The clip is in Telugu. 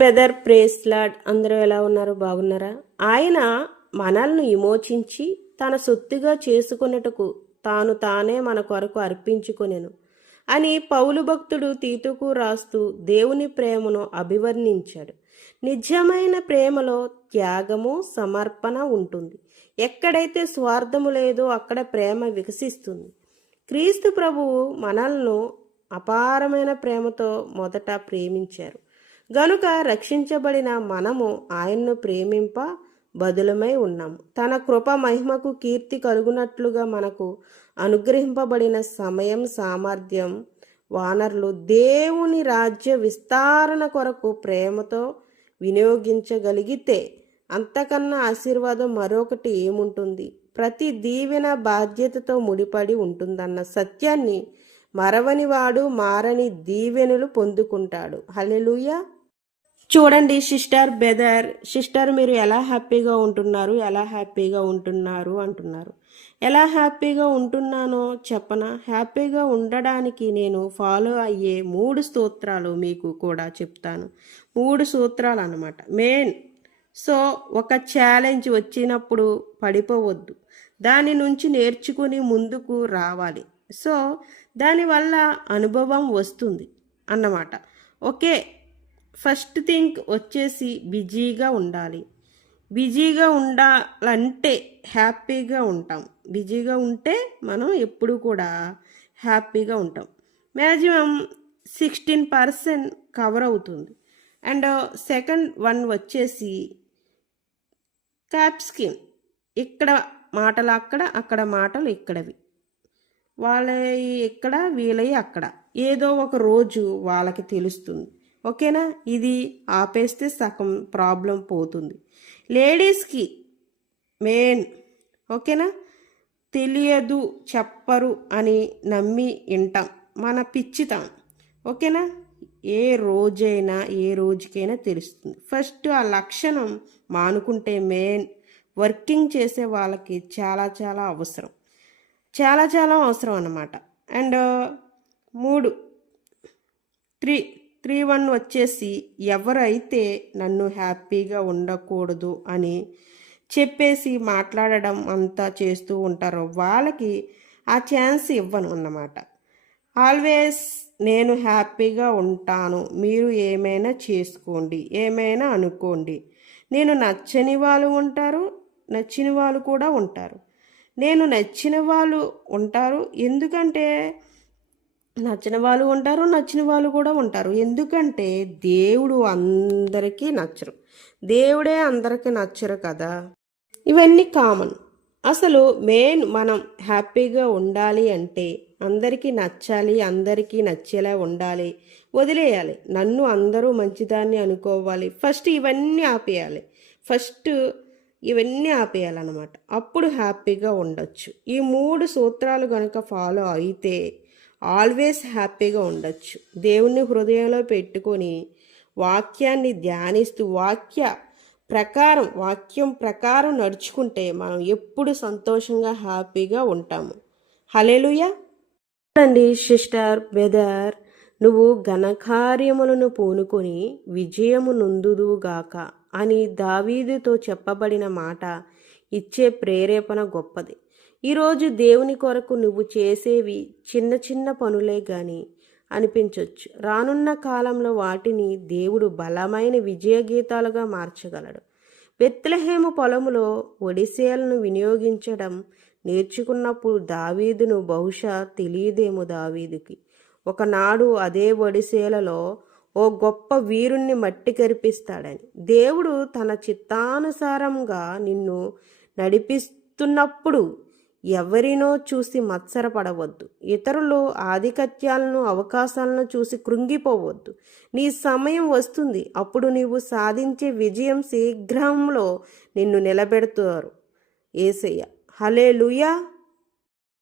Brother praise lord. అందరూ ఎలా ఉన్నారు? బాగున్నారా? ఆయన మనల్ని విమోచించి తన సొత్తుగా చేసుకొనుటకు తానే మన కొరకు అర్పించుకొనెను అని పౌలు భక్తుడు తీతుకు రాస్తూ దేవుని ప్రేమను అభివర్ణించాడు. నిజమైన ప్రేమలో త్యాగము, సమర్పణ ఉంటుంది. ఎక్కడైతే స్వార్థము లేదో అక్కడ ప్రేమ వికసిస్తుంది. క్రీస్తు ప్రభువు మనల్ని అపారమైన ప్రేమతో మొదట ప్రేమించారు గనుక రక్షించబడిన మనము ఆయన్ను ప్రేమింప బదులమై ఉన్నాము. తన కృప మహిమకు కీర్తి కలుగునట్లుగా మనకు అనుగ్రహింపబడిన సమయం, సామర్థ్యం, వానరులు దేవుని రాజ్య విస్తరణ కొరకు ప్రేమతో వినియోగించగలిగితే అంతకన్నా ఆశీర్వాదం మరొకటి ఏముంటుంది? ప్రతి దీవెన బాధ్యతతో ముడిపడి ఉంటుందన్న సత్యాన్ని మరవనివాడు మారని దీవెనలు పొందుకుంటాడు. హల్లెలూయా. చూడండి సిస్టర్, బ్రదర్, సిస్టర్, మీరు ఎలా హ్యాపీగా ఉంటున్నారు అంటున్నారు. ఎలా హ్యాపీగా ఉంటున్నానో చెప్పనా? హ్యాపీగా ఉండడానికి నేను ఫాలో అయ్యే 3 సూత్రాలు మీకు కూడా చెప్తాను. 3 సూత్రాలు అన్నమాట మెయిన్. సో ఒక ఛాలెంజ్ వచ్చినప్పుడు పడిపోవద్దు, దాని నుంచి నేర్చుకుని ముందుకు రావాలి. సో దానివల్ల అనుభవం వస్తుంది అన్నమాట. ఓకే, ఫస్ట్ థింగ్ వచ్చేసి బిజీగా ఉండాలి. బిజీగా ఉండాలంటే హ్యాపీగా ఉంటాం. బిజీగా ఉంటే మనం ఎప్పుడు కూడా హ్యాపీగా ఉంటాం. మ్యాక్సిమం 16% కవర్ అవుతుంది. అండ్ సెకండ్ వన్ వచ్చేసి క్యాప్ స్కీమ్. ఇక్కడ మాటలు అక్కడ, అక్కడ మాటలు ఇక్కడవి. వాళ్ళవి ఇక్కడ, వీళ్ళవి అక్కడ. ఏదో ఒక రోజు వాళ్ళకి తెలుస్తుంది. ఓకేనా? ఇది ఆపేస్తే సగం ప్రాబ్లం పోతుంది. లేడీస్కి మెయిన్, ఓకేనా? తెలియదు, చెప్పరు అని నమ్మి వింటాం, మన పిచ్చితాం. ఓకేనా? ఏ రోజైనా ఏ రోజుకైనా తెలుస్తుంది. ఫస్ట్ ఆ లక్షణం మానుకుంటే మెయిన్ వర్కింగ్ చేసే వాళ్ళకి చాలా చాలా అవసరం, చాలా చాలా అవసరం అన్నమాట. అండ్ 3.1 వచ్చేసి ఎవరైతే నన్ను హ్యాపీగా ఉండకూడదు అని చెప్పేసి మాట్లాడడం అంతా చేస్తూ ఉంటారో వాళ్ళకి ఆ ఛాన్స్ ఇవ్వను అన్నమాట. ఆల్వేస్ నేను హ్యాపీగా ఉంటాను, మీరు ఏమైనా చేసుకోండి, ఏమైనా అనుకోండి. నేను నచ్చని వాళ్ళు ఉంటారు, నచ్చిన వాళ్ళు కూడా ఉంటారు. నేను నచ్చిన వాళ్ళు ఉంటారు, ఎందుకంటే నచ్చిన వాళ్ళు ఉంటారు, నచ్చిన వాళ్ళు కూడా ఉంటారు. ఎందుకంటే దేవుడు అందరికీ నచ్చరు, దేవుడే అందరికీ నచ్చరు కదా. ఇవన్నీ కామన్. అసలు మెయిన్ మనం హ్యాపీగా ఉండాలి అంటే అందరికీ నచ్చాలి, అందరికీ నచ్చేలా ఉండాలి, వదిలేయాలి. నన్ను అందరూ మంచిదాన్ని అనుకోవాలి. ఫస్ట్ ఇవన్నీ ఆపేయాలన్నమాట. అప్పుడు హ్యాపీగా ఉండొచ్చు. ఈ 3 సూత్రాలు కనుక ఫాలో అయితే ఆల్వేస్ హ్యాపీగా ఉండొచ్చు. దేవుణ్ణి హృదయంలో పెట్టుకొని వాక్యాన్ని ధ్యానిస్తూ వాక్యం ప్రకారం నడుచుకుంటే మనం ఎప్పుడు సంతోషంగా హ్యాపీగా ఉంటాము. హల్లెలూయా. చూడండి సిస్టర్, బ్రదర్, నువ్వు ఘనకార్యములను పూనుకొని విజయము నొందుదువుగాక అని దావీదుతో చెప్పబడిన మాట ఇచ్చే ప్రేరేపణ గొప్పది. ఈరోజు దేవుని కొరకు నువ్వు చేసేవి చిన్న చిన్న పనులే గాని అనిపించవచ్చు. రానున్న కాలంలో వాటిని దేవుడు బలమైన విజయగీతాలుగా మార్చగలడు. బెత్లెహేము పొలములో ఒడిసేలను వినియోగించడం నేర్చుకున్నప్పుడు దావీదును బహుశా తెలియదేమో దావీదుకి ఒకనాడు అదే ఒడిసేలలో ఓ గొప్ప వీరుణ్ణి మట్టి కరిపిస్తాడని. దేవుడు తన చిత్తానుసారంగా నిన్ను నడిపిస్తున్నప్పుడు ఎవరినో చూసి మత్సరపడవద్దు. ఇతరులు ఆధిపత్యాలను, అవకాశాలను చూసి కృంగిపోవద్దు. నీ సమయం వస్తుంది, అప్పుడు నీవు సాధించే విజయం శీఘ్రంలో నిన్ను నిలబెడతారు యేసయ్య. హల్లెలూయా.